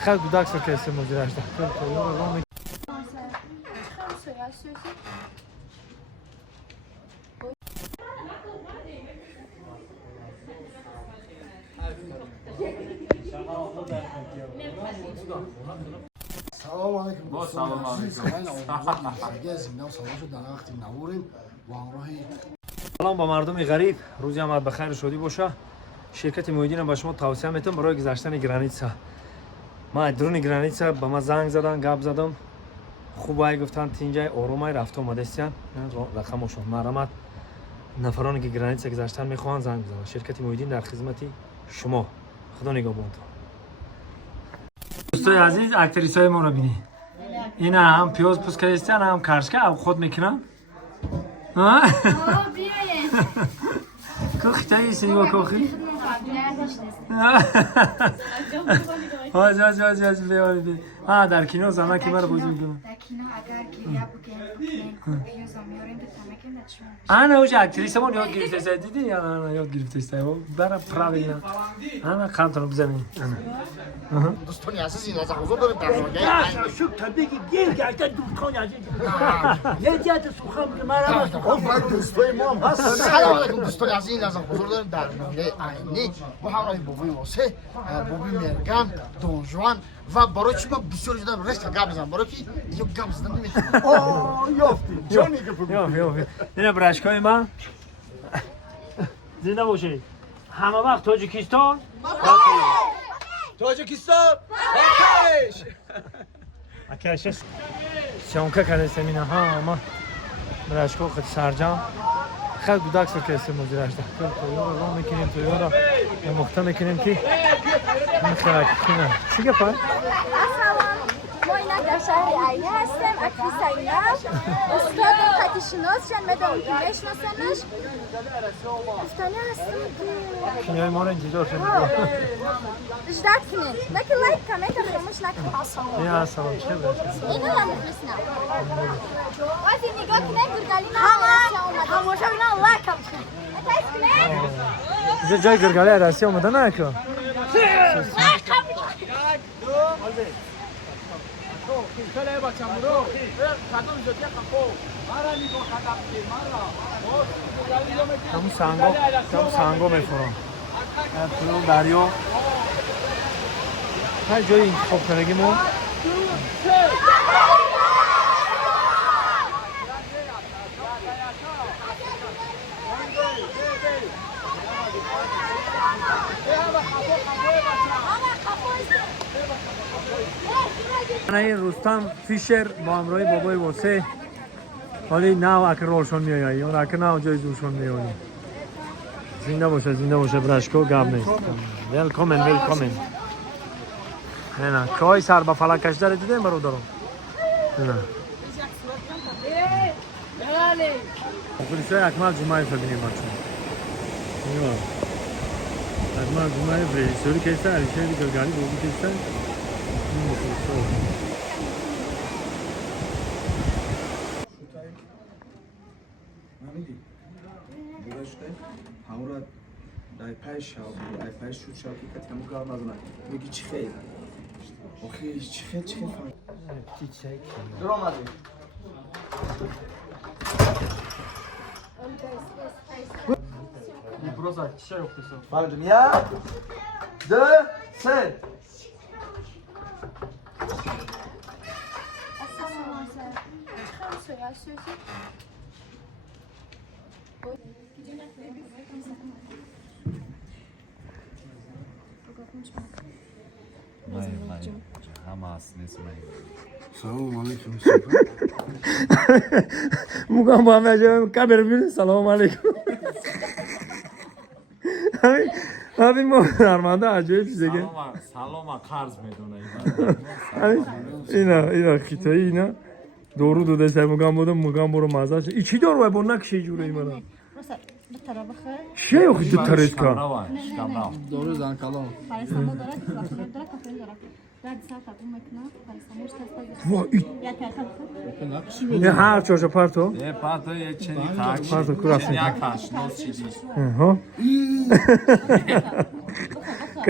خیلی گودک سر که اسم مدیرش داشت. سلام علیکم. با سلام علیکم. سلام با مردم غریب. روزی هم بخیر شدی باشه. شرکت محیدین به شما توصیه میتونم برای گذشتن گرانیتسا. ما درون گرانیتسا به ما زنگ زدن، گپ زدم. خوبه گفتن تینجای آرومای رفت اومده استن. رقمشون مرامت نفرانی که گرانیتسا گذشتن میخوان زنگ بزنن. شرکت محیدین در خدمتی شما. خدا نگهبان. دوستای عزیز اکتریسای ما رو بینید. این هم پیاز پوست کردن هم کرشکه اب خود میکنن. ها؟ بیاین. کوخی تایی سینگو کوخی. آج بیاری. ها در کینو زمان کی مرا بودیم کنم. در کینو اگر گریه بکنیم پیاز میاریم به تمکن نشون. آن اوج اکتریس ما یاد گرفته دیدی یا نه یاد گرفته است. برا پراوینا. آن کانتون بزنی. دوستان عزیز این از حضور داریم در واقع شو تبلیغی گیر گشته دوستان عزیز یه جهت سخن بگه مرا دوستای ما هم هست. سلام علیکم دوستان عزیز این از حضور داریم در ناحیه عینی با همراه بابی واسه بابی مرگان دونجوان و برای چی ما بسیار جدا رست گپ بزنم برای کی دیگه گپ زدن نمیتونم. یافتی جانی که یافت. اینا براشکای ما زنده باشید. همه وقت تاجیکستان تاجیکستان اکیش شونکه کنه سمینا ها ما براشکو خود سرجام خیلی گودک سر که اسم مدیرش داشت. تویورا رو میکنیم تویورا یا مختار میکنیم که میخواد کنه چی گفت؟ ما اینا در شهر عینی هستیم. اکتریس عینی استاد خطی شناس شن مدام که بشناسنش افتانی هستیم کنیای ما رو اینجا شد اجداد کنید لکه لایک کنه که خاموش نکنید. یا سلام چه بود؟ اینو هم مخلصنا وقتی نگاه کنه گرگالی ما خاموشه اینا لایک کنید اتایس کنید اینجا جای گرگالی عراسی اومده نه که؟ کم سنگا میخورم پلو دریا هر جایی انتخاب کنگی ما من رستم فیشر با همراه بابای واسه حالی ناو اکر روشن میایی یا اکر ناو جای روشن میایی زنده باشه براشکو گاب نیست ویلکامن نه کای سر با فلکش داره دیدیم برادرم نه پلیسای اکمال جمعه ببینیم بچه‌ها اینا اکمال جمعه بریسوری کیسه علیشه گرگانی بودی کیسه همون را دای پایش شد شد که تمام کار نزنه میگی چی خیر آخه چی خیر درام آمده Broza, çiçek yoktu. Pardon ya 2 3 سلام علیکم. Mugam Muhammed kameramın selam aleyküm. Abi ما درمانده عجیب چیزه که سلام قرض میدونه اینا خیتایی اینا دورو دو دسته مگم برو مزاش ایچی دور وای با نکشه جوره ایمانا چیه یخی دو تریز کن دورو زن کلام نه هر چوشه پرتو پرتو یک چنی تاک پرتو کراسی یک کاش نوز چیزیش ها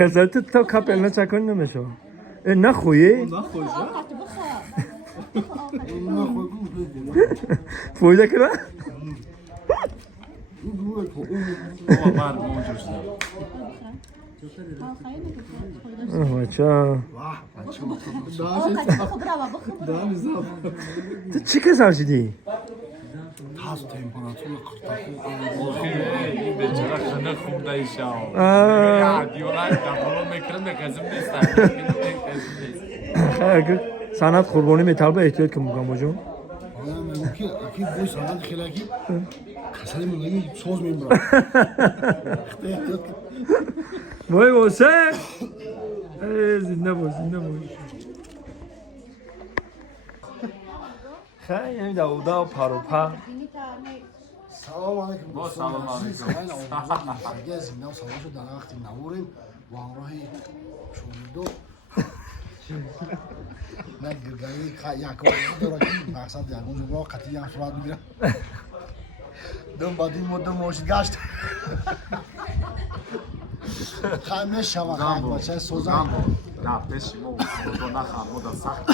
کسات تا کپل نچکن نمیشه نخویی؟ فویده کرد؟ بچه تو چی کسال شدی؟ تاس تمپراتور این بیچاره خنده خوب نیشه دیوار کپلو میکنه کزم نیست سند قربانی میتال به احتیاط کن بگم بجون کی بوی ساند خیلی کی کسری میگی سوز میبرم وای واسه زنده باش خیلی همین دودا و پروپا سلام علیکم با سلام علیکم اگه زنده و سلام شد در وقتی نوریم و همراهی شوریدو نه گرگایی یک داره که مقصد یک اونجا برای قطعی هم صورت میگیرم دم بعد این مدت موشد گشت خیلی شما خیلی بچه سوزن نه بشیم و تو نخواه مدت سخت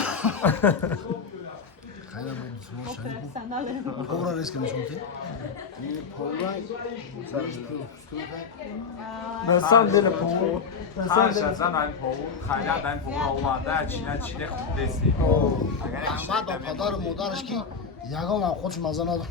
خیلی بود شریف بود پورا ریسک نشون که این پورا نسان دل پو خواهش زن این پول خیلی این پول آورده چینه خوب دستی احمد با پدر و مادرش که یگان هم خودش مزه ندارم